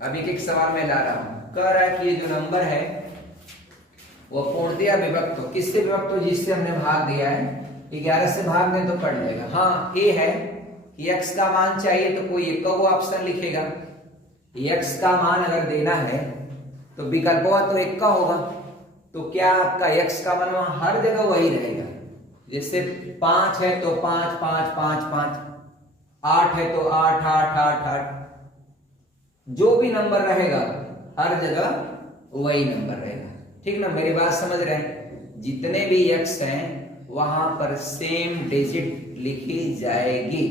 अभी के सवाल में ला रहा हूं, कह रहा है कि ये जो नंबर है वो पूर्णतया विभक्त हो। किससे विभक्त हो? जिससे हमने भाग दिया है। 11 से भाग दें तो कट जाएगा। हाँ, ये है कि x का मान चाहिए तो कोई एक ऑप्शन लिखेगा। x का मान अगर देना है तो विकल्पवा तो एक का होगा, तो क्या आपका x का मान वहां हर जगह वही रहेगा। जैसे 5 है तो 5 5 5 5, 8 है तो 8 8 8 8, जो भी नंबर रहेगा हर जगह वही नंबर रहेगा। ठीक ना, मेरी बात समझ रहे हैं? जितने भी x हैं वहां पर सेम डिजिट लिखी जाएगी,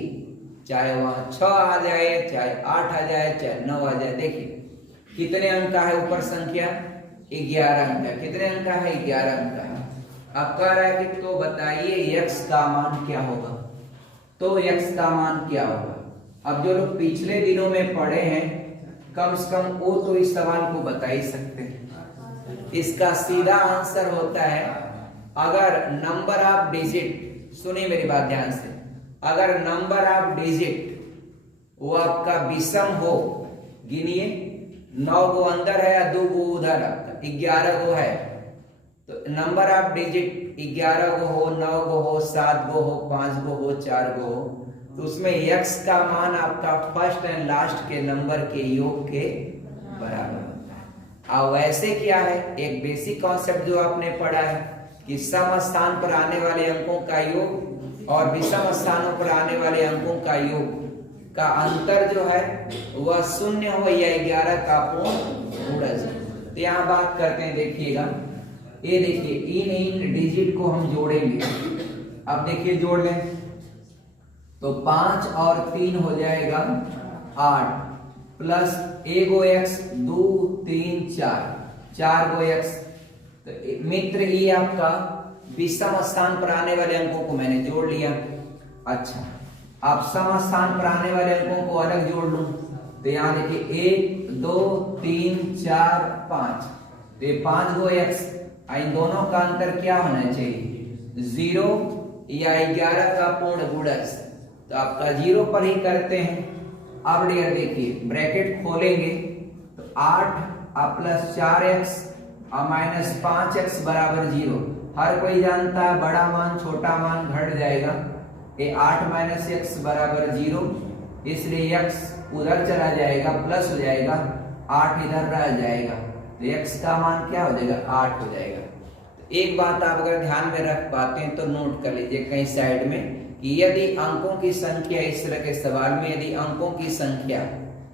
चाहे वहां 6 आ जाए, चाहे 8 आ जाए, चाहे 9 आ जाए। देखिए कितने अंक का है ऊपर संख्या? 11 अंक का। कितने अंक का है? 11 अंक का है। अब कह रहा है कि तो बताइए x का मान क्या होगा। तो x का मान क्या होगा? अब जो लोग पिछले दिनों में पढ़े हैं कम से कम वो तो इस सवाल को बता ही सकते हैं। इसका सीधा आंसर होता है, अगर नंबर ऑफ डिजिट, सुनिए मेरी बात ध्यान से, अगर नंबर ऑफ डिजिट वो आपका विषम हो, गिनिए 9 गो अंदर है या 2 गो उधर, 11 गो है, तो नंबर ऑफ डिजिट 11 गो हो, 9 गो हो, 7 गो हो, 5 गो हो, 4 गो हो, तो उसमें x का मान आपका फर्स्ट एंड लास्ट के नंबर के योग के बराबर होता है। अब वैसे क्या है, एक बेसिक कॉन्सेप्ट जो आपने पढ़ा है कि सम स्थान पर आने वाले अंकों का योग और विषम स्थानों पर आने वाले अंकों का योग का अंतर जो है वह 0 हो या 11 का पूर्ण गुणज। तो यहाँ बात करते हैं, देखिएगा ये देखिए इन डिजिट को हम जोड़ेंगे। अब देखिए जोड़ लें तो 5 और 3 हो जाएगा 8, प्लस एगो x 2 3 4 गो x। तो मित्र ये आपका विषम स्थान पर आने वाले अंकों को मैंने जोड़ लिया। अच्छा, आप सम स्थान पर आने वाले अंकों को अलग जोड़ लूं तो यहाँ देखिए 1 2 3 4 5, तो ये 5 गो x, इन दोनों का अंतर क्या होना चाहिए? 0 या 11 का पूर्ण गुणज। तो आपका 0 पर ही करते हैं। अब डियर देखिए ब्रैकेट खोलेंगे तो 8 प्लस 4x और माइनस 5x बराबर 0। हर कोई जानता है बड़ा मान छोटा मान घट जाएगा। ये 8 माइनस x बराबर 0, इसलिए x उधर चला जाएगा, प्लस हो जाएगा, 8 इधर रह जाएगा, तो x का मान क्या हो जाएगा? 8 हो जाएगा। तो एक बात आप अगर ध्यान में रख पाते हैं तो नोट कर लीजिए कहीं साइड में कि यदि अंकों की संख्या, इस तरह के सवाल में यदि अंकों की संख्या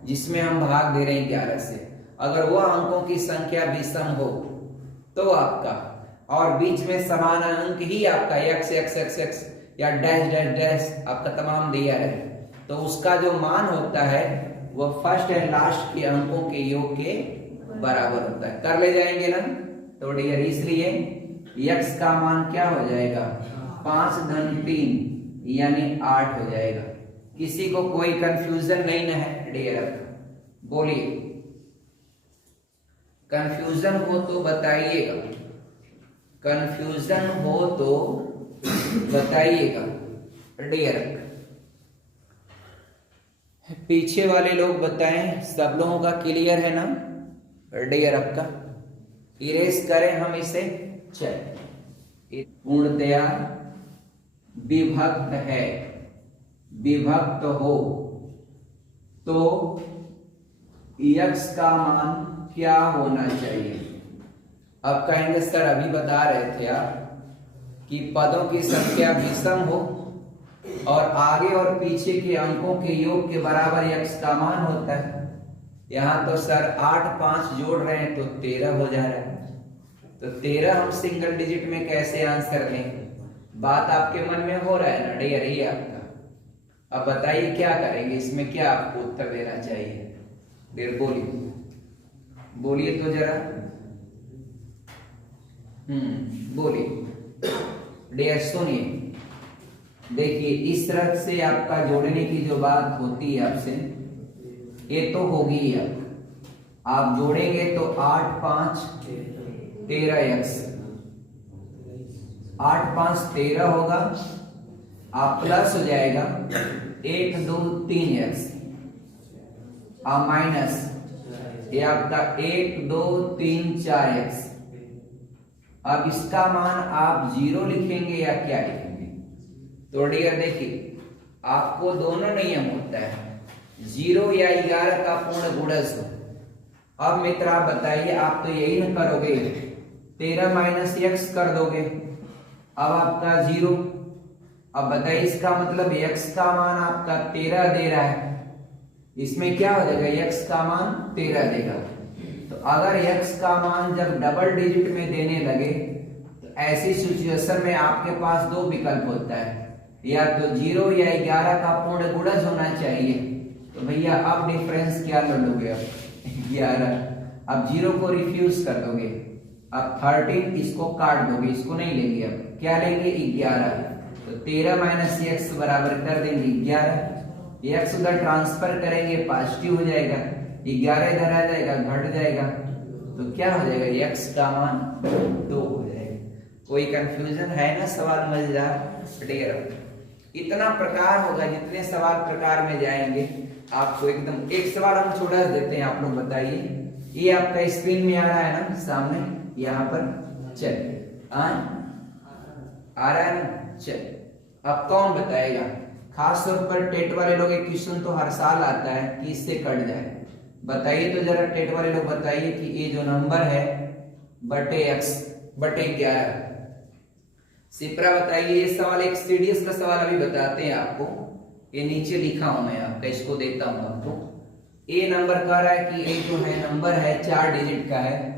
जिसमें हम भाग दे रहे हैं 11 से, अगर वह अंकों की संख्या विषम हो तो आपका, और बीच में समान अंक ही आपका x x x x या डैश डैश डैश आपका तमाम दिया है, तो उसका जो मान होता है वह फर्स्ट एंड लास्ट के अंकों के योग के बराबर होता है। कर ले जाएंगे ना? तो डियर इसलिए x का मान क्या हो जाएगा? 5 धन 3 यानी 8 हो जाएगा। किसी को कोई कंफ्यूजन नहीं ना है डियर? बोलिए, कंफ्यूजन हो तो बताइएगा, कंफ्यूजन हो तो बताइएगा डियर। पीछे वाले लोग बताएं, सब लोगों का क्लियर है ना डियर? आपका इरेज करें हम इसे। चल, पूर्णतया विभक्त है, विभक्त हो तो x का मान क्या होना चाहिए? अब कहेंगे सर अभी बता रहे थे आप कि पदों की संख्या विषम हो और आगे और पीछे के अंकों के योग के बराबर x का मान होता है। यहाँ तो सर 8 5 जोड़ रहे हैं तो 13 हो जा रहा है, तो 13 हम सिंगल डिजिट में कैसे आंसर लें? बात आपके मन में हो रहा है ना डियर? ये आपका, अब बताइए क्या करेंगे इसमें, क्या आपको उत्तर देना चाहिए डियर? बोलिए बोलिए तो जरा, बोलिए डियर। सुनिए, देखिए इस तरह से आपका जोड़ने की जो बात होती है आपसे, ये तो होगी ही। आप जोड़ेंगे तो 8 5 13x, 8 5 13 होगा, आप प्लस हो जाएगा 1 2 3x, आप माइनस ये आपका 1 2 3 4 x। अब इसका मान आप 0 लिखेंगे या क्या लिखेंगे? तो डियर देखिए, आपको दोनों नियम होता है, 0 या 11 का पूर्ण गुणज। अब मित्र आप बताइए, आप तो यही न करोगे, 13 माइनस x कर दोगे, अब आपका 0। अब बताइए इसका मतलब x का मान आपका 13 दे रहा है, इसमें क्या हो जाएगा, x का मान 13 देगा। तो अगर x का मान जब डबल डिजिट में देने लगे तो ऐसी सिचुएशन में आपके पास दो विकल्प होता है, या तो 0 या 11 का पूर्ण गुणज होना चाहिए। तो भैया अब डिफरेंस क्या लोगे, अब 11, अब 0 को रिफ्यूज कर दोगे, अब 13 इसको काट दोगे, इसको नहीं लेंगे, अब क्या लेंगे 11। तो 13 माइनस x बराबर कर देंगे 11, x उधर ट्रांसफर करेंगे पॉजिटिव हो जाएगा, 11 इधर आ जाएगा घट जाएगा, तो क्या हो जाएगा x का मान 2 हो जाएगा। कोई कंफ्यूजन है ना? सवाल मजेदार। इतना प्रकार होगा, जितने सवाल प्रकार में जाएंगे आपको एकदम। एक सवाल हम छोटा देते हैं, आप लोग बताइए, ये आपका स्क्रीन में आ रहा है ना सामने, यहाँ पर चलिए आ रहा है ना, चलिए अब कौन बताएगा? खास तौर पर टेट वाले लोग, एक क्वेश्चन तो हर साल आता है कि इससे कट जाए, बताइए तो जरा टेट वाले लोग बताइए कि ये जो नंबर है बटे x बटे 11। सिप्रा बताइए, ये सवाल एक सीडीएस का सवाल अभी बताते हैं आपको, ये नीचे लिखा हूं मैं आपका, इसको देता हूं आपको। ये नंबर कह रहा है कि ये जो है नंबर है 4 डिजिट का है,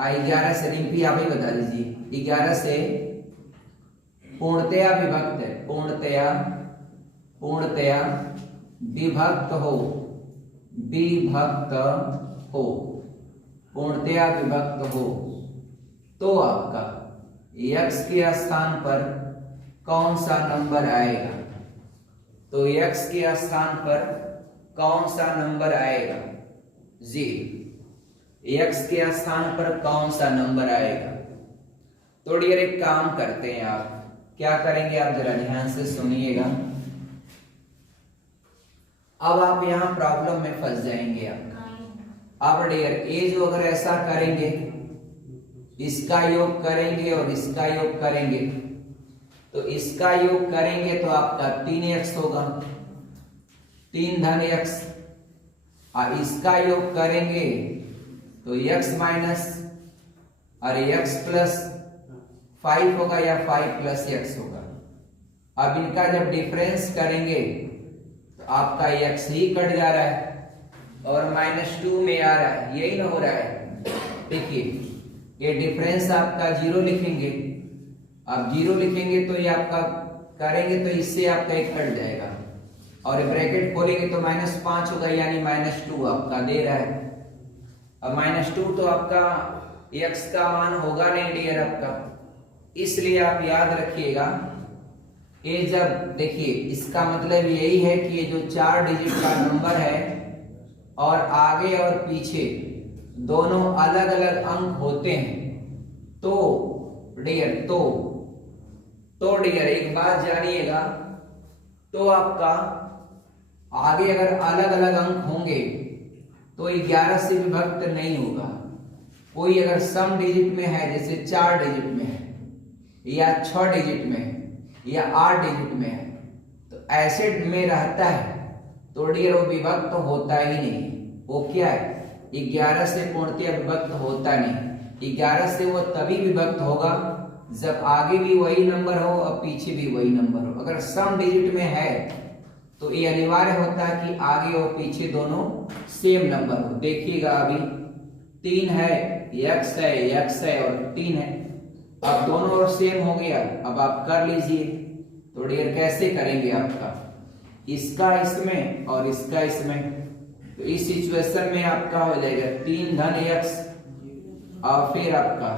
11 से, रिंपी आप ही बता दीजिए, 11 से पूर्णतया विभक्त है, पूर्णतया विभक्त हो, पूर्णतया विभक्त हो, तो आपका x के स्थान पर कौन सा नंबर आएगा? तो x के स्थान पर कौन सा नंबर आएगा? 0। x के स्थान पर कौन सा नंबर आएगा? तो डियर एक काम करते हैं, आप क्या करेंगे, आप जरा ध्यान से सुनिएगा। अब आप यहां प्रॉब्लम में फंस जाएंगे अब डियर, ये जो अगर ऐसा करेंगे, इसका योग करेंगे और इसका योग करेंगे, तो इसका योग करेंगे तो आपका 3x होगा, 3 धन x, और इसका योग करेंगे तो x माइनस और x प्लस 5 होगा, या 5 प्लस x होगा। अब इनका जब डिफरेंस करेंगे तो आपका x ही कट जा रहा है और -2 में आ रहा है, यही ना हो रहा है। देखिए ये डिफरेंस आपका 0 लिखेंगे, आप 0 लिखेंगे तो ये आपका करेंगे तो इससे आपका एक कट जाएगा, और ब्रैकेट खोलेंगे तो -5 होगा, यानी -2 आपका दे रहा है। अब -2 तो आपका x का मान होगा नहीं डियर आपका, इसलिए आप याद रखिएगा, ये जब देखिए इसका मतलब यही है कि ये जो 4 डिजिट का नंबर है और आगे और पीछे दोनों अलग अलग अंक होते हैं, तो डियर तो डियर एक बात जानिएगा, तो आपका आगे अगर अलग अलग अंक होंगे तो 11 से विभक्त नहीं होगा। कोई अगर सम डिजिट में है, जैसे 4 डिजिट में है, या 6 डिजिट में है, या 8 डिजिट में है, तो ऐसे में रहता है तो डियर वो विभक्त होता ही नहीं। वो क्या है, 11 से पूर्णतया विभक्त होता नहीं। 11 से वो तभी विभक्त होगा जब आगे भी वही नंबर हो और पीछे भी वही नंबर हो। अगर सम डिजिट में है तो ये अनिवार्य होता है कि आगे और पीछे दोनों सेम नंबर हो। देखिएगा अभी 3 है, x है और 3 है, अब दोनों और सेम हो गया। अब आप कर लीजिए, तो डियर कैसे करेंगे, आपका इसका इसमें और इसका इसमें, तो इस सिचुएशन में आपका हो जाएगा 3 धन x और फिर आपका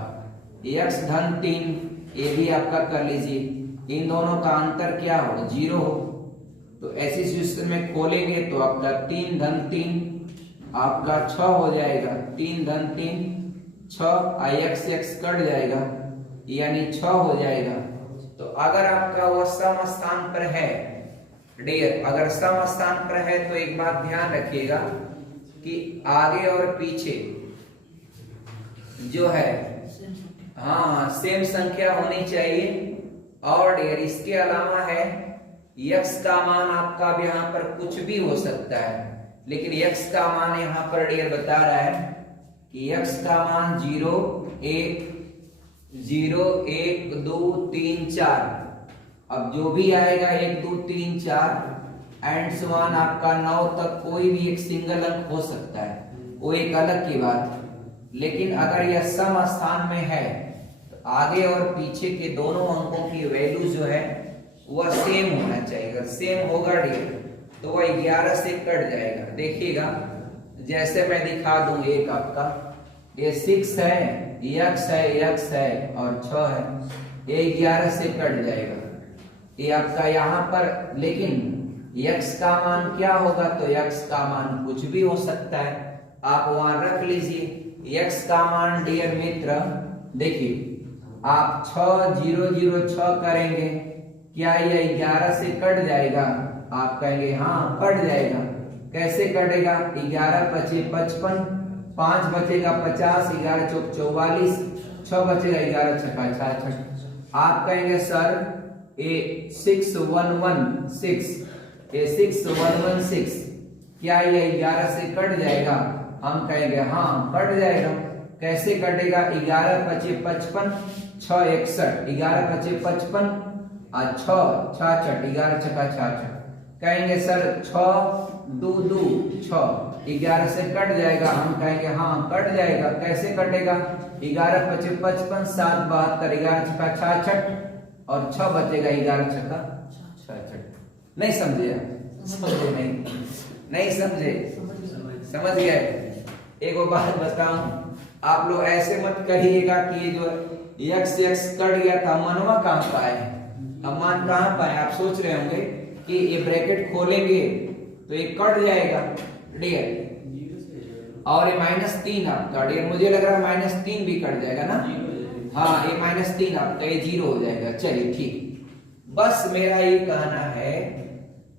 x धन 3, ये भी आपका कर लीजिए। इन दोनों का अंतर क्या हो, 0 हो, तो ऐसी सिचुएशन में खोलेंगे तो आपका 3 धन 3 आपका 6 हो जाएगा, 3 धन 3 6, x कट जाएगा यानी 6 हो जाएगा। तो अगर आपका वह सम स्थान पर है डियर, अगर सम स्थान पर है तो एक बात ध्यान रखिएगा, कि आगे और पीछे जो है हाँ सेम संख्या होनी चाहिए। और डियर इसके अलावा है x का मान आपका अब यहाँ पर कुछ भी हो सकता है, लेकिन x का मान यहाँ पर डियर बता रहा है कि x का मान 0 1 0 1 2 3 4। अब जो भी आएगा 1 2 3 4 एंड सो ऑन आपका 9 तक कोई भी एक सिंगल अंक हो सकता है, वो एक अलग की बात है। लेकिन अगर यह सम स्थान में है तो आगे और पीछे के दोनों अंकों की वैल्यू जो है वह सेम होना चाहिए। अगर सेम होगा डियर तो वह 11 से कट जाएगा। देखिएगा जैसे मैं दिखा दूं, एक आपका ये 6 है, x है और 6 है, ये 11 से कट जाएगा। ये आपका यहाँ पर, लेकिन x का मान क्या होगा, तो x का मान कुछ भी हो सकता है, आप वहां रख लीजिए। x का मान डियर मित्र देखिए, आप 6 0 0 6 करेंगे, क्या यह 11 से कट जाएगा? आप कहेंगे हाँ कट जाएगा। कैसे कटेगा? 11 पचे 55, 5 बचेगा 50, 11 चौक 44, 6 बचेगा 11 छक्का 66। आप कहेंगे सर ये 6116, ये 6116 क्या ये 11 से कट जाएगा? हम कहेंगे हाँ कट जाएगा। कैसे कटेगा? 11 पचे 55, 6 61, 11 पचे 55 और 6 66, 11 छक्का 66। कहेंगे सर 6 2 2 6, 11 से कट जाएगा। हम कहेंगे हाँ कट जाएगा। कैसे कटेगा? 11 पचे 55, 7 72, 11 छक्का 66 और 6 बचेगा 11 छक्का 66। नहीं समझे? समझे नहीं समझे? समझ गए? एक और बात बताऊं, आप लोग ऐसे मत कहिएगा कि ये जो x कट गया था, मनवा कहां पाए? अब मान कहां पाए? आप सोच रहे होंगे कि ये ब्रैकेट खोलेंगे तो ये कट जाएगा डियर, और ये -3 आपका डियर, मुझे लग रहा है -3 भी कट जाएगा ना। हाँ ये -3 आपका, ये 0 हो जाएगा। चलिए ठीक, बस मेरा ये कहना है,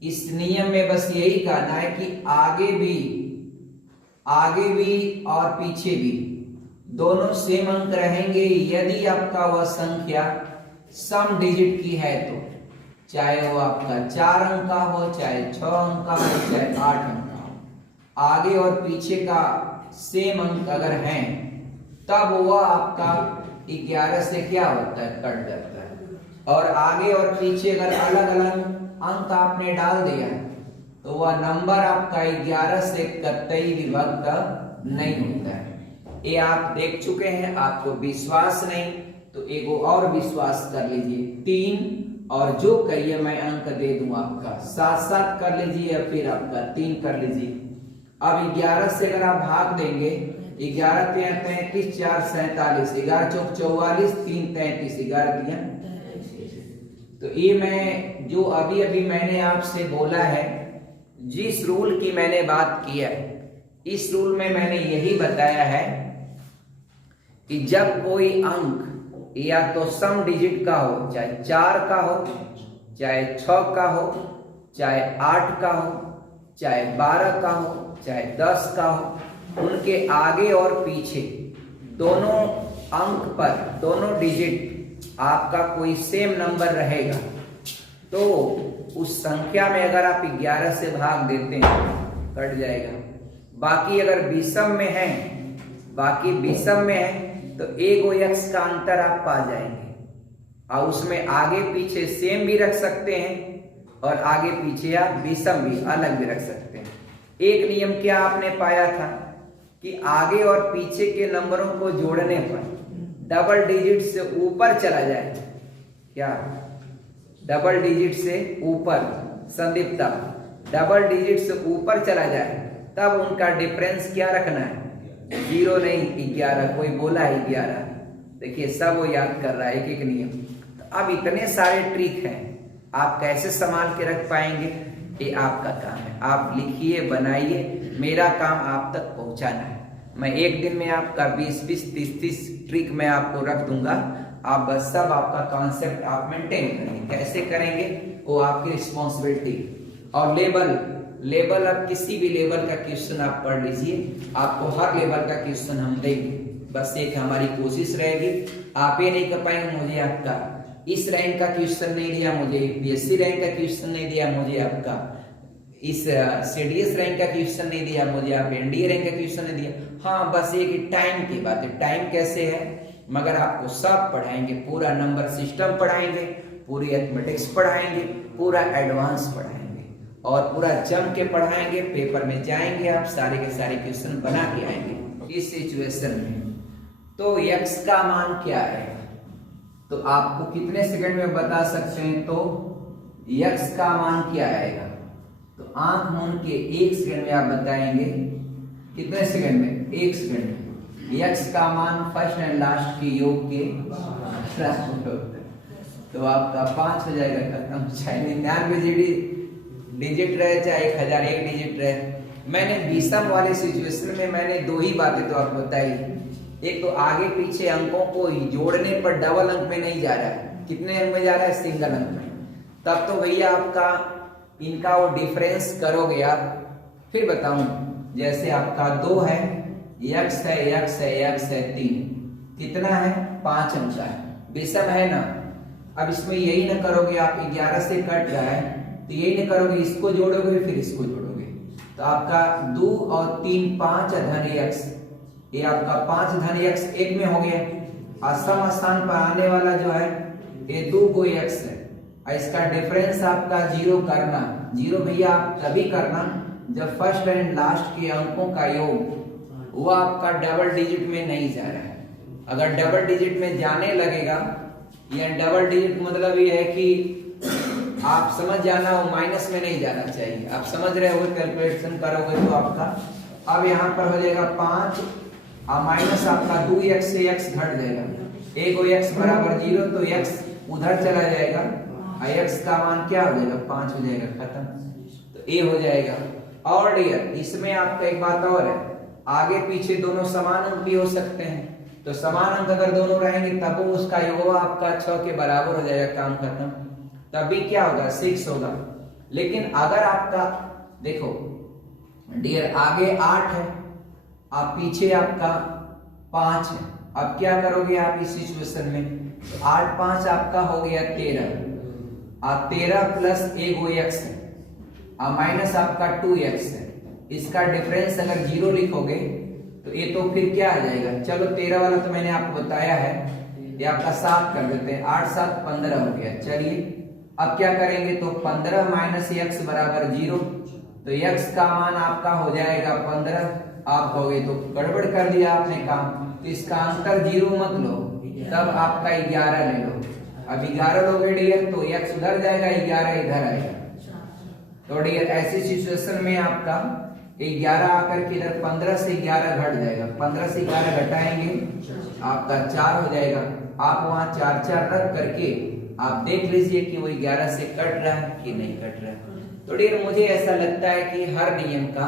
इस नियम में बस यही कहना है कि आगे भी और पीछे भी दोनों सेम अंक रहेंगे यदि आपका वह संख्या सम डिजिट की है तो, चाहे वो आपका 4 अंक का हो, चाहे 6 अंक का हो, चाहे 8 अंक का हो। आगे और पीछे का सेम अंक अगर हैं तब वह आपका 11 से क्या होता है? कट जाता है। और आगे और पीछे अगर अलग अलग अंक आपने डाल दिया तो वह नंबर आपका 11 से कतई विभक्त नहीं होता है। ये आप देख चुके हैं, आपको विश्वास नहीं तो एक और विश्वास कर लीजिए। 3 और जो कहिए मैं अंक दे दूं आपका 7 कर लीजिए या फिर आपका 3 कर लीजिए। अब 11 से अगर आप भाग देंगे, 11 3 33, 4 47, 11 चौक 44, 3 33, 11 3। तो ये मैं जो अभी मैंने आपसे बोला है, जिस रूल की मैंने बात की है, इस रूल में मैंने यही बताया है कि जब कोई अंक या तो सम डिजिट का हो, चाहे 4 का हो, चाहे 6 का हो, चाहे 8 का हो, चाहे 12 का हो, चाहे 10 का हो, उनके आगे और पीछे दोनों अंक पर, दोनों डिजिट आपका कोई सेम नंबर रहेगा तो उस संख्या में अगर आप 11 से भाग देते हैं कट जाएगा। बाकी अगर विषम में है, तो एक x का अंतर आप पा जाएंगे, और उसमें आगे पीछे सेम भी रख सकते हैं और आगे पीछे आप विषम भी अलग भी रख सकते हैं। एक नियम क्या आपने पाया था कि आगे और पीछे के नंबरों को जोड़ने पर डबल डिजिट से ऊपर चला जाए, क्या डबल डिजिट से ऊपर, संदीप्ता डबल डिजिट से ऊपर चला जाए तब उनका डिफरेंस क्या रखना है? 0 नहीं 11। कोई बोला है 11? देखिए सब वो याद कर रहा है एक एक नियम। तो अब इतने सारे ट्रिक हैं, आप कैसे संभाल के रख पाएंगे ये आपका काम है। आप लिखिए, बनाइए, मेरा काम आप तक पहुंचाना है। मैं एक दिन में आपका 20-20, 30-30 ट्रिक मैं आपको रख दूंगा। आप बस सब आपका कॉन्सेप्ट आप मेंटेन करेंगे। कैसे करेंगे वो आपकी रिस्पॉन्सिबिलिटी। और लेवल, अब किसी भी लेवल का क्वेश्चन आप पढ़ लीजिए, आपको हर लेवल का क्वेश्चन हम देंगे। बस एक हमारी कोशिश रहेगी, आप ये नहीं कर पाएंगे मुझे आपका इस रैंक का क्वेश्चन नहीं दिया, मुझे यूपीएससी रैंक का क्वेश्चन नहीं दिया, मुझे आपका इस सीडीएस रैंक का क्वेश्चन नहीं दिया, मुझे आप एनडीए रैंक का क्वेश्चन नहीं दिया। हाँ, बस एक टाइम की बात है, टाइम कैसे है, मगर आपको सब पढ़ाएंगे, पूरा नंबर सिस्टम पढ़ाएंगे, पूरी एथमेटिक्स पढ़ाएंगे, पूरा एडवांस पढ़ाएंगे और पूरा जम के पढ़ाएंगे। पेपर में जाएंगे आप सारे के सारे क्वेश्चन बना के आएंगे इस सिचुएशन में। तो x का मान क्या है, तो आपको कितने सेकंड में बता सकते हैं, तो x का मान क्या आएगा, तो आंख मूंद के 1 सेकंड में आप बताएंगे। कितने सेकंड में, 1 सेकंड में। x का मान फर्स्ट एंड लास्ट के योग के तो आपका 5 हो जाएगा खत्म, चाहे 99 डिजिट रहे चाहे 1001 डिजिट रहे। मैंने 20 वाले सिचुएशन में मैंने 2 ही बातें तो आपको बताई, एक तो आगे पीछे अंकों को जोड़ने पर डबल अंक में नहीं जा रहा है, कितने अंक में जा रहा है, सिंगल अंक में। तब तो भैया आपका इनका वो डिफरेंस करोगे आप, फिर बताऊं, जैसे आपका 2 है, x है, x है, x है 3, कितना है, 5 अंक का है, विषम है ना। अब इसमें यही ना करोगे आप, 11 से कट रहा है तो यही ना करोगे, इसको जोड़ोगे फिर इसको जोड़ोगे, तो आपका 2 और 3 5 धन x, ये आपका 5 धन x 1 में हो गया। असम स्थान पर आने वाला जो है ये 2 को x है, इसका डिफरेंस आपका 0 करना। 0 भैया आप तभी करना जब फर्स्ट एंड लास्ट के अंकों का योग वो आपका डबल डिजिट में नहीं जा रहा है। अगर डबल डिजिट में जाने लगेगा, या डबल डिजिट मतलब ये है कि आप समझ जाना वो माइनस में नहीं जाना चाहिए, आप समझ रहे हो, कैलकुलेशन करोगे तो आपका अब यहाँ पर हो जाएगा 5 और माइनस आपका 2x से x घट जाएगा, एक हो x बराबर 0 तो x उधर चला जाएगा और x का मान क्या हो जाएगा, 5 हो जाएगा, खत्म, तो a हो जाएगा। और डियर इसमें आपका एक बात और है, आगे पीछे दोनों समान अंक भी हो सकते हैं, तो समान अंक अगर दोनों रहेंगे तब वो उसका योग आपका 6 के बराबर हो जाएगा, काम खत्म, तभी क्या होगा, 6 होगा। लेकिन अगर आपका देखो डियर आगे 8 है, आप पीछे आपका 5 है, अब क्या करोगे आप इस सिचुएशन में, तो 8 5 आपका हो गया 13, और 13 प्लस 1 है और माइनस आपका 2x है, इसका डिफरेंस अगर 0 लिखोगे तो ये तो फिर क्या आ जाएगा, चलो 13 वाला तो मैंने आपको बताया है, ये आपका 7 कर देते हैं, 8 7 15 हो गया। चलिए अब क्या करेंगे, तो 15 माइनस x बराबर 0, तो x का मान आपका हो जाएगा 15, आप कहोगे तो गड़बड़ कर दिया आपने काम, तो इसका अंतर 0 मत लो, तब आपका 11 ले लो। अब 11 लोगे डियर तो x उधर जाएगा, 11 इधर आएगा, तो डियर ऐसी सिचुएशन में आपका 11 आकर के इधर 15 से 11 घट जाएगा, 15 से 11 घटाएंगे आपका 4 हो जाएगा। आप वहां 4 4 रख करके आप देख लीजिए कि वो 11 से कट रहा है कि नहीं कट रहा है। तो डियर मुझे ऐसा लगता है कि हर नियम का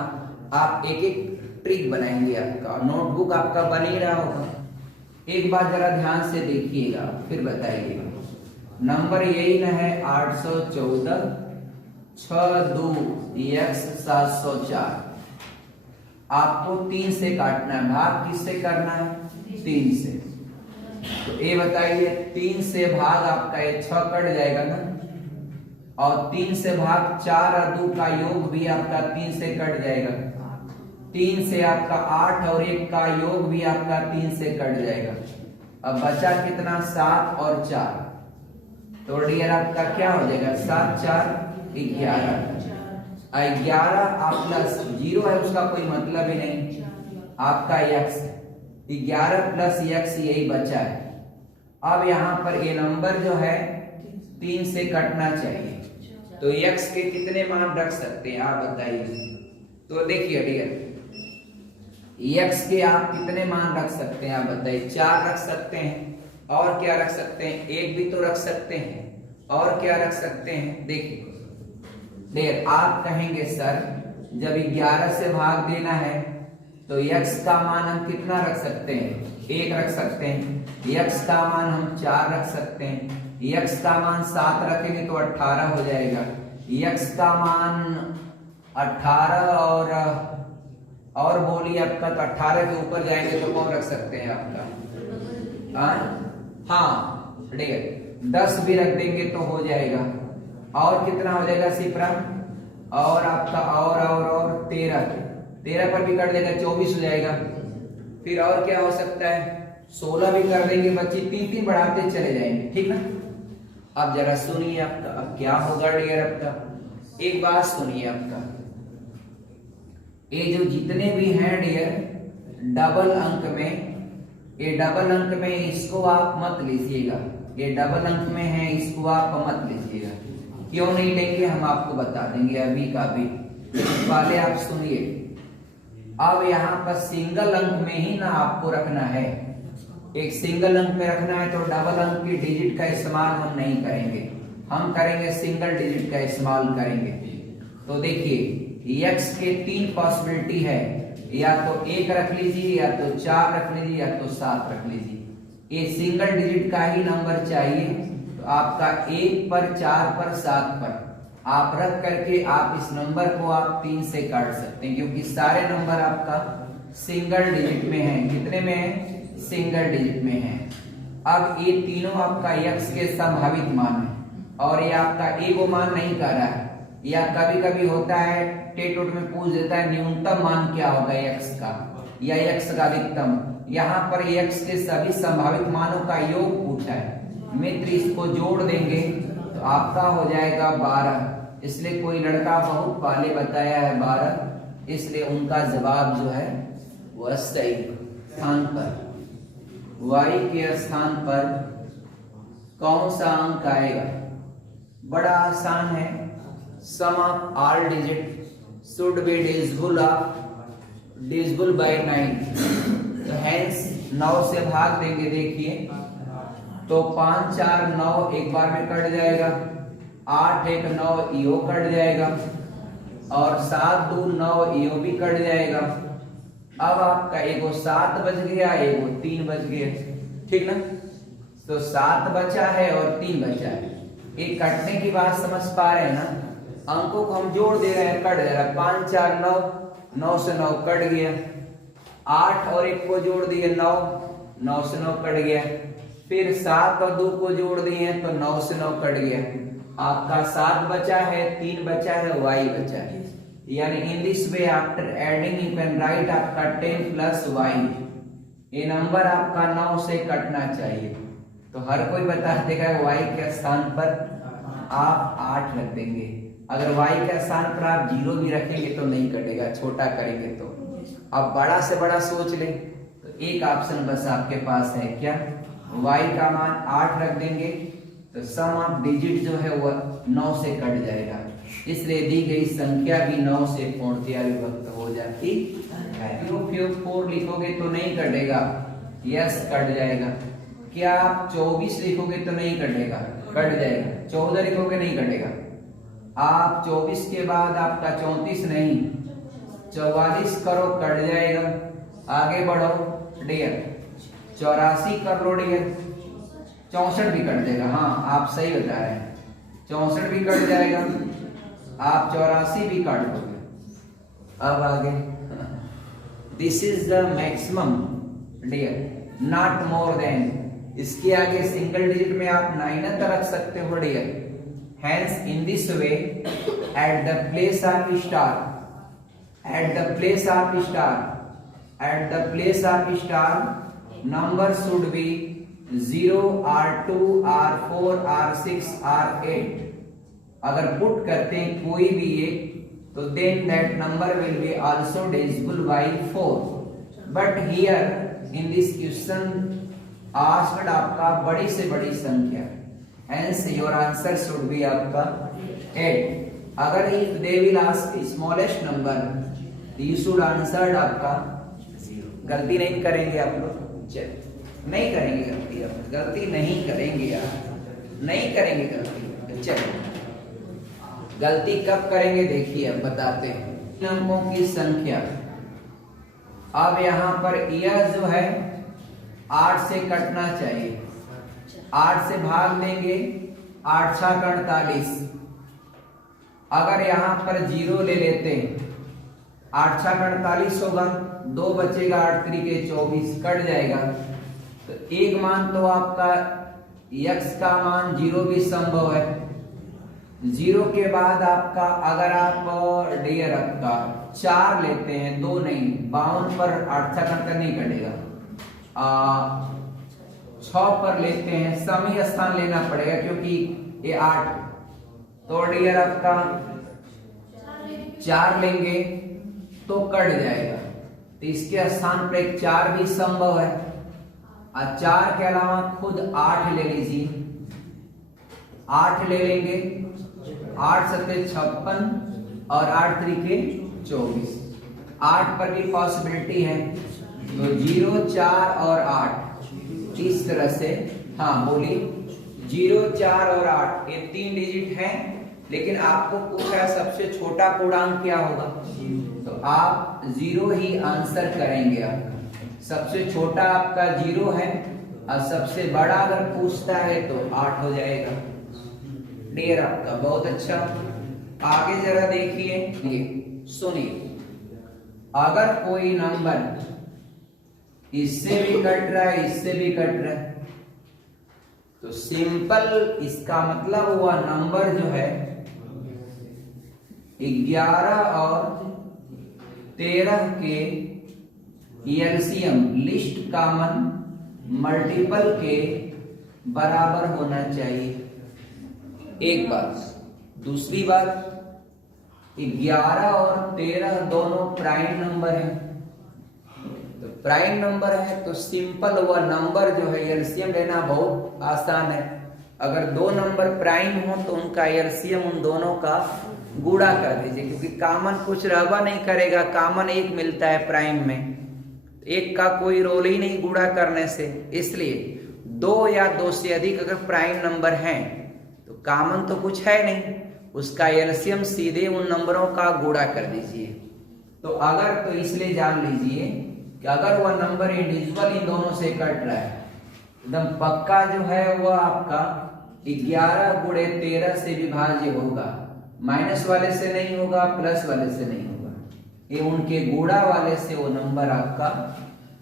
आप एक एक ट्रिक बनाएंगे, आपका नोटबुक आपका बन ही रहा होगा। एक बात जरा ध्यान से देखिएगा फिर बताइएगा, नंबर यही ना है 814 6 2 x 704, आपको 3 से काटना है, भाग किससे करना है, 3 से, तो ये बताइए 3 से भाग आपका ये 6 कट जाएगा ना, और 3 से भाग 4 और 2 का योग भी आपका 3 से कट जाएगा, 3 से आपका 8 और 1 का योग भी आपका 3 से कट जाएगा। अब बचा कितना, 7 और 4, तो डियर आपका क्या हो जाएगा, 7 4 11, 11 आप प्लस 0 है उसका कोई मतलब ही नहीं, आपका x 11 प्लस x यही बचा है। अब यहाँ पर ये नंबर जो है 3 से कटना चाहिए, तो x के कितने मान रख सकते हैं आप बताइए। तो देखिए डियर x के आप कितने मान रख सकते हैं आप बताइए, 4 रख सकते हैं, और क्या रख सकते हैं, 1 भी तो रख सकते हैं, और क्या रख सकते हैं, देखिए देर आप कहेंगे सर जब 11 से भाग देना है तो x का मान हम कितना रख सकते हैं, 1 रख सकते हैं, x का मान हम 4 रख सकते हैं, x का मान 7 रखेंगे तो 18 हो जाएगा, x का मान 18 और बोलिए आपका, तो 18 के ऊपर जाएंगे तो कौन रख सकते हैं आपका? हाँ ठीक है, 10 भी रख देंगे तो हो जाएगा। और कितना हो जाएगा सिपरा? और आपका और 13 पर भी कर देगा 24 हो जाएगा। फिर और क्या हो सकता है? 16 भी कर देंगे बच्चे, 3 बढ़ाते चले जाएंगे, ठीक ना। अब जरा सुनिए आपका, अब क्या होगा डियर आपका, एक बात सुनिए आपका, ये जो जितने भी हैं डियर डबल अंक में, ये डबल अंक में इसको आप मत लीजिएगा, ये डबल अंक में है इसको आप मत लीजिएगा। क्यों नहीं लेंगे हम आपको बता देंगे अभी का भी, पहले आप सुनिए। अब यहाँ पर सिंगल अंक में ही ना आपको रखना है, एक सिंगल अंक में रखना है तो डबल अंक की डिजिट का इस्तेमाल हम नहीं करेंगे, हम करेंगे सिंगल डिजिट का इस्तेमाल करेंगे। तो देखिए x के 3 पॉसिबिलिटी है, या तो 1 रख लीजिए, या तो 4 रख लीजिए, या तो 7 रख लीजिए। ये सिंगल डिजिट का ही नंबर चाहिए, तो आपका 1 पर 4 पर 7 पर आप रख करके आप इस नंबर को आप 3 से काट सकते हैं, क्योंकि सारे नंबर आपका सिंगल डिजिट में हैं। कितने में है? सिंगल डिजिट में है। अब ये तीनों आपका x के संभावित मान है, और ये आपका एगो मान नहीं कर रहा है, या कभी कभी होता है टेट में पूछ देता है न्यूनतम मान क्या होगा x का या x का अधिकतम। यहाँ पर x के सभी संभावित मानों का योग पूछा है मित्र, इसको जोड़ देंगे तो आपका हो जाएगा 12। इसलिए कोई लड़का बहुत पहले बताया है 12, इसलिए उनका जवाब जो है वह सही स्थान पर, y के स्थान पर कौन सा अंक आएगा? बड़ा आसान है, sum of all digit should be divisible by 9। तो हेंस 9 से भाग देंगे, देखिए तो 5 4 9 एक बार में कट जाएगा, 8 1 9 यो कट जाएगा, और 7 2 9 यो भी कट जाएगा। अब आपका एगो 7 बच गया, एगो 3 बच गया, ठीक ना। तो 7 बचा है और 3 बचा है। एक कटने की बात समझ पा रहे हैं ना, अंकों को हम जोड़ दे रहे हैं, कट जा रहा है। 5 4 9, 9 से 9 कट गया, 8 और 1 को जोड़ दिए 9, 9 से 9 कट गया, फिर 7 और 2 को जोड़ दिए तो 9 से 9 कट गया। आपका 7 बचा है, 3 बचा है, y बचा है। यानी इन this way after adding you can write आपका 10 प्लस y। ये नंबर आपका 9 से कटना चाहिए, तो हर कोई बता देगा y के स्थान पर आप 8 रख देंगे। अगर y के स्थान पर आप 0 भी रखेंगे तो नहीं कटेगा, छोटा करेंगे तो। अब बड़ा से बड़ा सोच लें तो एक ऑप्शन बस आपके पास है, क्या? y का मान 8 रख देंगे तो सम ऑफ डिजिट जो है वह 9 से कट जाएगा, इसलिए दी गई संख्या भी 9 से पूर्णतया विभक्त हो जाती है। 4 लिखोगे तो नहीं कटेगा, यस कट जाएगा। क्या आप 24 लिखोगे तो नहीं कटेगा, कट जाएगा। 14 लिखोगे नहीं कटेगा। आप 24 के बाद आपका 34 नहीं 44 करो, कट जाएगा। आगे बढ़ो डियर, 84 कर लो डियर, 64 भी कट जाएगा। हाँ आप सही बता रहे हैं, 64 भी कट जाएगा, आप 84 भी काट दोगे। अब आगे, this is the maximum dear, not more than. इसके आगे सिंगल डिजिट में आप 9 तक रख सकते हो dear. Hence in this way at the place of star, at the place of star, at the place of star number should be 0 or 2 or 4 or 6 or 8। अगर put करते हैं कोई भी एक, तो then that number will be also divisible by 4। But here in this question asked आपका बड़ी से बड़ी संख्या, hence your answer should be आपका 8। अगर if they will ask smallest number, you should answer आपका 0। गलती नहीं करेंगे आप लोग, चलिए नहीं करेंगे गलती, आप गलती नहीं करेंगे यार, नहीं करेंगे गलती। चलिए गलती कब करेंगे देखिए, अब बताते हैं। अंकों की संख्या, अब यहाँ पर यह जो है 8 से कटना चाहिए, 8 से भाग देंगे, 8 6 48, अगर यहाँ पर 0 ले लेते हैं, 8 छक 48 होगा, 2 बचेगा, 8 त्रिके 24, कट जाएगा। तो एक मान तो आपका x का मान 0 भी संभव है। 0 के बाद आपका अगर आप डियर आपका 4 लेते हैं, 2 नहीं, 52 पर 8 छक नहीं कटेगा, 6 पर लेते हैं, समी स्थान लेना पड़ेगा क्योंकि ये 8, तो डियर आपका 4 लेंगे तो कट जाएगा। तो इसके स्थान पर एक 4 भी संभव है। और 4 के अलावा खुद 8 ले लीजिए, 8 ले लेंगे, 8 सत्ते 56 और 8 त्रिके 24, 8 पर भी पॉसिबिलिटी है। तो 0, 4 और 8 इस तरह से, हाँ बोलिए, 0, 4 और 8 ये 3 डिजिट हैं, लेकिन आपको पूछा सबसे छोटा पूर्णांक क्या होगा, तो आप 0 ही आंसर करेंगे। आपका सबसे छोटा आपका 0 है और सबसे बड़ा अगर पूछता है तो 8 हो जाएगा। डियर आपका बहुत अच्छा। आगे जरा देखिए, ये सुनिए, अगर कोई नंबर इससे भी कट रहा है, इससे भी कट रहा है, तो सिंपल इसका मतलब हुआ नंबर जो है 11 और 13 के एलसीएम लिस्ट कॉमन मल्टीपल के बराबर होना चाहिए। एक बात। दूसरी बात, 11 और 13 दोनों प्राइम नंबर हैं। तो प्राइम नंबर है तो सिंपल हुआ नंबर जो है एलसीएम लेना बहुत आसान है। अगर 2 नंबर प्राइम हो तो उनका एलसीएम उन दोनों का गुणा कर दीजिए, क्योंकि कॉमन कुछ रहबा नहीं करेगा, कॉमन 1 मिलता है प्राइम में, एक का कोई रोल ही नहीं गुणा करने से। इसलिए 2 या 2 से अधिक अगर प्राइम नंबर हैं तो कॉमन तो कुछ है नहीं, उसका एलसीएम सीधे उन नंबरों का गुणा कर दीजिए। तो अगर, तो इसलिए जान लीजिए कि अगर वह नंबर इंडिविजुअल इन दोनों से कट रहा है, एकदम पक्का जो है वह आपका 11 गुणे 13 से विभाज्य होगा, माइनस वाले से नहीं होगा, प्लस वाले से नहीं होगा, ये उनके गुणा वाले से वो नंबर आपका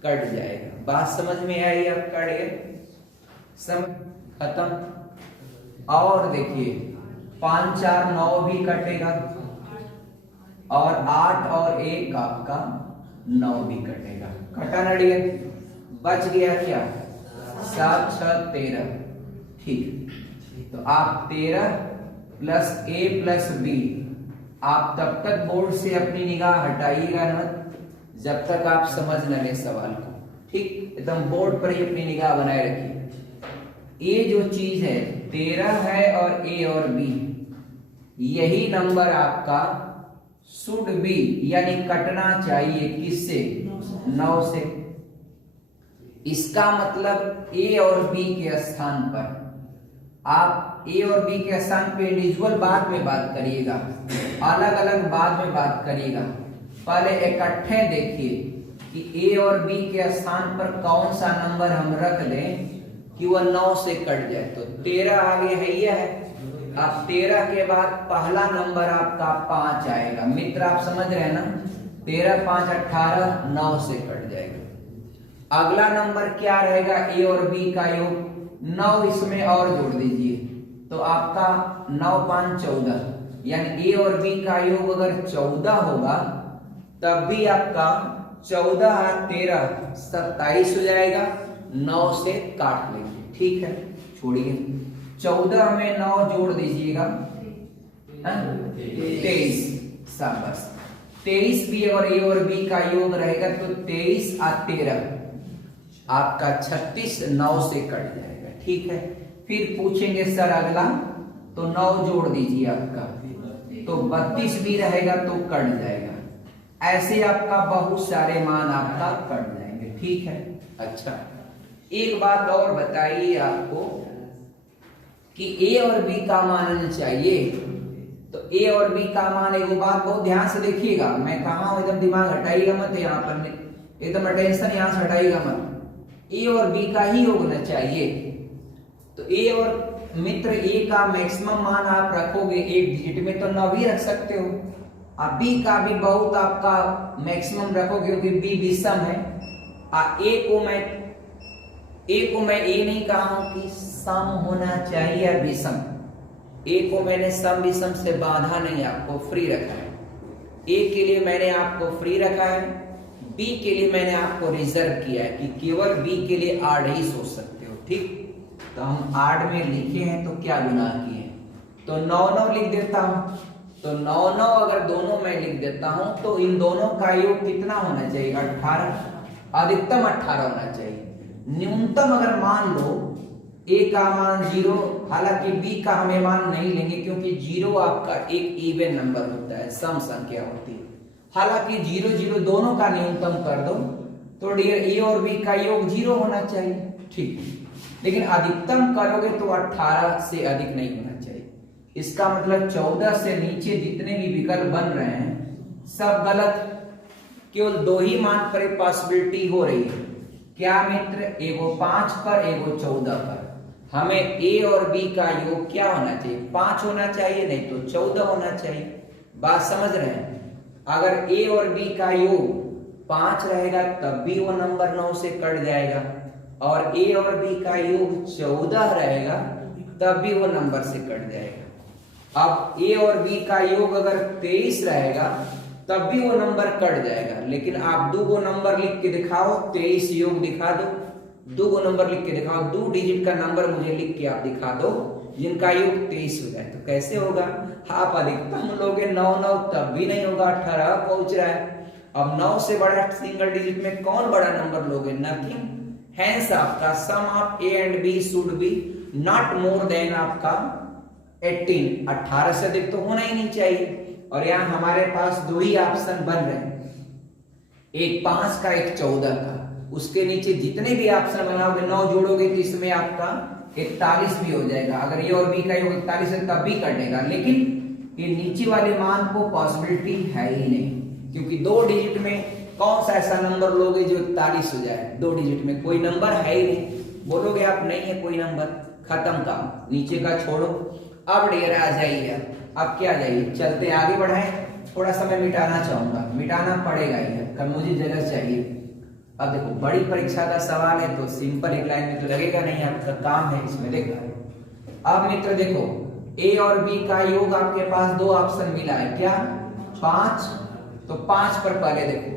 कट जाएगा। बात समझ में आई आपका डियर? समझ खत्म। और देखिए 5, 4, 9 भी कटेगा, और 8 और 1 आपका 9 भी कटेगा। कटा ना डियर? बच गया क्या? 7, 6, 13। ठीक, तो आप 13 प्लस a प्लस b, आप तब तक बोर्ड से अपनी निगाह हटाइएगा ना जब तक आप समझ न ले सवाल को। ठीक, एकदम बोर्ड पर ही अपनी निगाह बनाए रखिए। ये जो चीज है 13 है और a और b, यही नंबर आपका शुड बी यानी कटना चाहिए किससे? 9 से। इसका मतलब a और b के स्थान पर आप a और b के स्थान पे इंडिविजुअल बाद में बात करिएगा, अलग अलग बाद में बात करिएगा। पहले इकट्ठे देखिए कि a और b के स्थान पर कौन सा नंबर हम रख दें कि वह 9 से कट जाए। तो 13 आगे है, यह है। अब 13 के बाद पहला नंबर आपका 5 आएगा। मित्र आप समझ रहे हैं ना? 13, 5, 18, 9 से कट जाएगा। अगला नंबर क्या रहेगा? a और b का योग, 9 इसमें और जोड़ दीजिए तो आपका 9, 5, 14, यानी a और b का योग अगर 14 होगा तब भी आपका 14, 13, 27 हो जाएगा। 9 से काट लेंगे, ठीक है, छोड़िए। 14 में 9 जोड़ दीजिएगा, 23, शाबाश। 23 भी और a और b का योग रहेगा तो 23 और 13 आपका 36, 9 से कट जाएगा, ठीक है। फिर पूछेंगे सर अगला, तो 9 जोड़ दीजिए आपका, तो 32 भी रहेगा तो कट जाएगा। ऐसे आपका बहुत सारे मान आपका कट जाएंगे, ठीक है। अच्छा, एक बात और बताइए आपको कि a और b का मान आना चाहिए। तो a और b का मान, एक बात बहुत ध्यान से देखिएगा, मैं कहा हूं, एकदम दिमाग हटाइएगा मत, यहाँ पर एकदम अटेंशन यहाँ से हटाइएगा मत। a और b का ही होना चाहिए। तो a और मित्र ए का मैक्सिमम मान आप रखोगे एक डिजिट में तो 9 भी रख सकते हो। अब बी का भी बहुत आपका मैक्सिमम रखोगे क्योंकि बी विषम है। ए को मैं ए नहीं कहा हूं कि सम होना चाहिए या विषम। ए को मैंने सम विषम से बांधा नहीं, आपको फ्री रखा है। ए के लिए मैंने आपको फ्री रखा है, बी के लिए मैंने आपको रिजर्व किया है कि केवल बी के लिए आड ही सोच सकते हो। ठीक, तो हम आड में लिखे हैं तो क्या गुना किए, तो 9 लिख देता हूं। तो 9 अगर दोनों में लिख देता हूं तो इन दोनों का योग कितना होना चाहिए, 18। अधिकतम 18 होना चाहिए। न्यूनतम अगर मान लो ए का मान 0, हालांकि बी का हमें मान नहीं लेंगे क्योंकि 0 आपका एक इवन नंबर होता है, सम संख्या होती है। हालांकि 0 0 दोनों का न्यूनतम कर दो तो डियर ए और बी का योग 0 होना चाहिए। ठीक, लेकिन अधिकतम करोगे तो 18 से अधिक नहीं होना चाहिए। इसका मतलब 14 से नीचे जितने भी विकल्प बन रहे हैं सब गलत, केवल 2 ही मान पर पॉसिबिलिटी हो रही है। क्या मित्र, एगो 5 पर एगो 14 पर। हमें ए और बी का योग क्या होना चाहिए, 5 होना चाहिए, नहीं तो 14 होना चाहिए। बात समझ रहे हैं? अगर ए और बी का योग 5 रहेगा तब भी वो नंबर 9 से कट जाएगा, और ए और बी का योग 14 रहेगा तब भी वो नंबर से कट जाएगा। अब ए और बी का योग अगर 23 रहेगा तब भी वो नंबर कट जाएगा। लेकिन आप 2 नंबर लिख के दिखाओ, 23 योग दिखा दो, 2 नंबर लिख के दिखाओ, 2 डिजिट का नंबर मुझे लिख के आप दिखा दो जिनका योग 23 हो जाए, तो कैसे होगा? आप अधिकतम लोगे 9 तब भी नहीं होगा, 18 पहुंच रहा है। अब 9 से बड़ा सिंगल डिजिट में कौन बड़ा नंबर लोगे? नथिंग। हैंस आपका sum of A and B should be not more than आपका 18। 18 से अधिक तो होना ही नहीं चाहिए। और यहाँ हमारे पास 2 ही ऑप्शन बन रहे हैं, एक 5 का एक 14 का। उसके नीचे जितने भी ऑप्शन बनाओगे 9 जोड़ोगे तो इसमें आपका 41 भी हो जाएगा। अगर ये और बी का योग 41 है तब भी कटेगा, लेकिन ये नीचे वाले मान को पॉसिबिलिटी है ही नहीं, क्योंकि 2 डिजिट में कौन सा ऐसा नंबर लोगे जो 41 हो जाए? 2 डिजिट में कोई नंबर है ही नहीं। बोलोगे आप नहीं है कोई नंबर, खत्म काम, नीचे का छोड़ो। अब डियर आ जाइए, अब क्या जाइए, चलते आगे बढ़ाएं। थोड़ा सा मैं मिटाना चाहूंगा, मिटाना पड़ेगा ही, कल मुझे जगह चाहिए। अब देखो बड़ी परीक्षा का सवाल है तो सिंपल एक लाइन में तो लगेगा नहीं, आपका काम है इसमें। देखो अब मित्र देखो, ए और बी का योग आपके पास 2 ऑप्शन मिला है, क्या? 5। तो 5 पर पहले देखो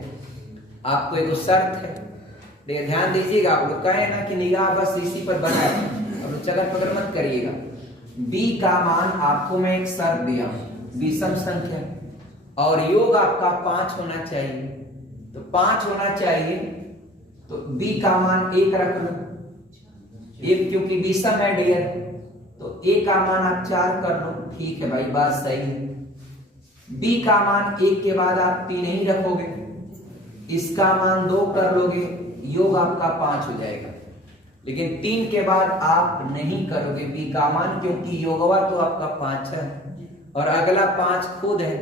आपको एक शर्त है, ध्यान दीजिएगा। आप लोग कहे ना कि निगाह बस इसी पर बनाए, अब चकर पकड़ मत करिएगा। बी का मान आपको मैं एक शर्त दिया, विषम संख्या, और योग आपका 5 होना चाहिए। तो 5 होना चाहिए, तो बी का मान 1 रख लो, 1 क्योंकि विषम है डियर, तो ए का मान आप 4 कर लो। ठीक है भाई, बात सही है। बी का मान 1 के बाद आप 3 ही रखोगे, इसका मान 2 कर लोगे, योग आपका 5 हो जाएगा। लेकिन 3 के बाद आप नहीं करोगे बी का मान, क्योंकि योगवा तो आपका 5 है और अगला 5 खुद है,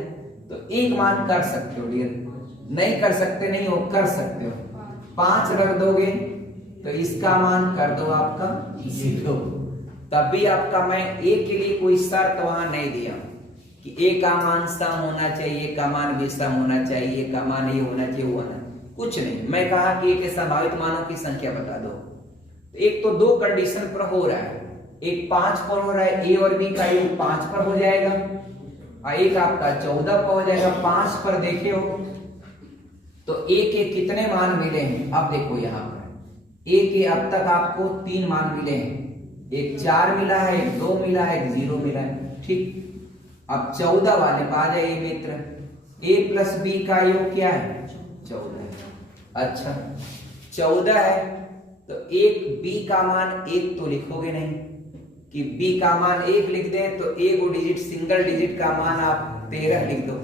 तो 1 मान कर सकते हो डियर। नहीं कर सकते नहीं हो, कर सकते हो। 5 रख दोगे तो इसका मान कर दो आपका 0, तब भी आपका मैं ए के लिए कोई शर्त वहां नहीं दिया कि ए का मान सम होना चाहिए, का मान विषम होना चाहिए, का मान ये होना चाहिए, वो होना, कुछ नहीं। मैं कहा कि ए के संभावित मानों की संख्या बता दो। एक तो 2 कंडीशन पर हो रहा है, एक 5 पर हो रहा है, ए और बी का योग 5 पर हो जाएगा, और एक आपका 14 पर हो जाएगा। 5 पर देखे हो तो ए के कितने मान मिले हैं? अब देखो यहाँ पर ए के अब तक आपको 3 मान मिले हैं, एक 4 मिला है, एक 2 मिला है, एक 0 मिला है। ठीक, अब 14 वाले पर आ जाइए मित्र। ए प्लस बी का योग क्या है? 14। अच्छा 14 है तो एक बी का मान 1 तो लिखोगे नहीं कि बी का मान 1 लिख दें, तो एक डिजिट सिंगल डिजिट का मान आप 13 लिख दो।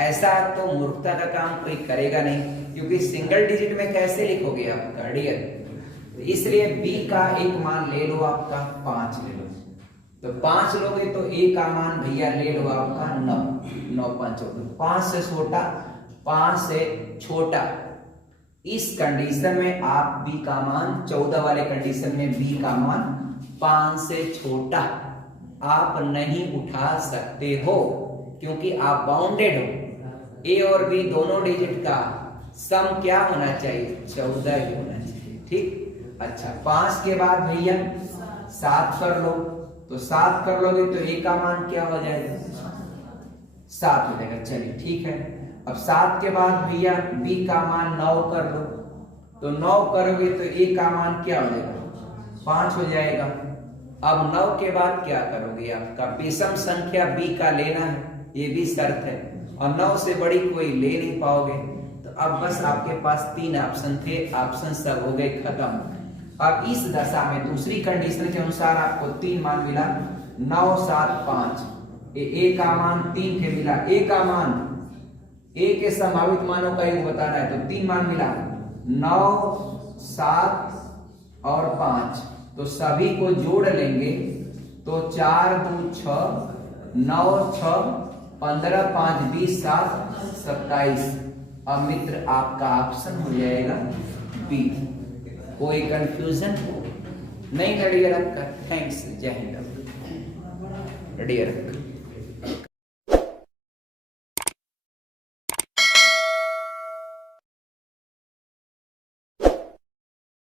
ऐसा तो मूर्खता का काम कोई करेगा नहीं, क्योंकि सिंगल डिजिट में कैसे लिखोगे आप डियर? तो इसलिए बी का एक मान ले लो, आपका 5 ले लो। तो 5 लोगे तो ए का मान भैया ले लो आपका 9, 9 5 14, 5 से छोटा, 5 से छोटा। इस कंडीशन में आप बी का मान, 14 वाले कंडीशन में बी का मान 5 से छोटा आप नहीं उठा सकते हो, क्योंकि आप बाउंडेड हो। ए और बी दोनों डिजिट का सम क्या होना चाहिए? 14 ही होना चाहिए। ठीक, अच्छा 5 के बाद भैया 7 कर लो, तो 7 कर लोगे तो ए का मान क्या हो जाएगा? 7 हो जाएगा। चलिए ठीक है। अब 7 के बाद भैया बी का मान 9 कर लो, तो 9 करोगे तो ए का मान क्या हो जाएगा? 5 हो जाएगा। अब 9 के बाद क्या करोगे? आपका विषम संख्या बी का लेना है, ये भी शर्त है, और 9 से बड़ी कोई ले नहीं पाओगे। तो अब बस आपके पास 3 ऑप्शन थे, ऑप्शन सब हो गए खत्म। अब इस दशा में दूसरी कंडीशन के अनुसार आपको 3 मान मिला, 9 7 5। ए का मान 3 के मिला, ए का मान, ए के संभावित मानों का योग बताना है, तो 3 मान मिला, 9 7 और 5। तो सभी को जोड़ लेंगे तो 4 2 6, 9 6 15 5 20 7 27। अब मित्र आपका ऑप्शन हो जाएगा बी। कोई कंफ्यूजन नहीं? रेडी रखकर थैंक्स, जय हिंद। रेडी रख।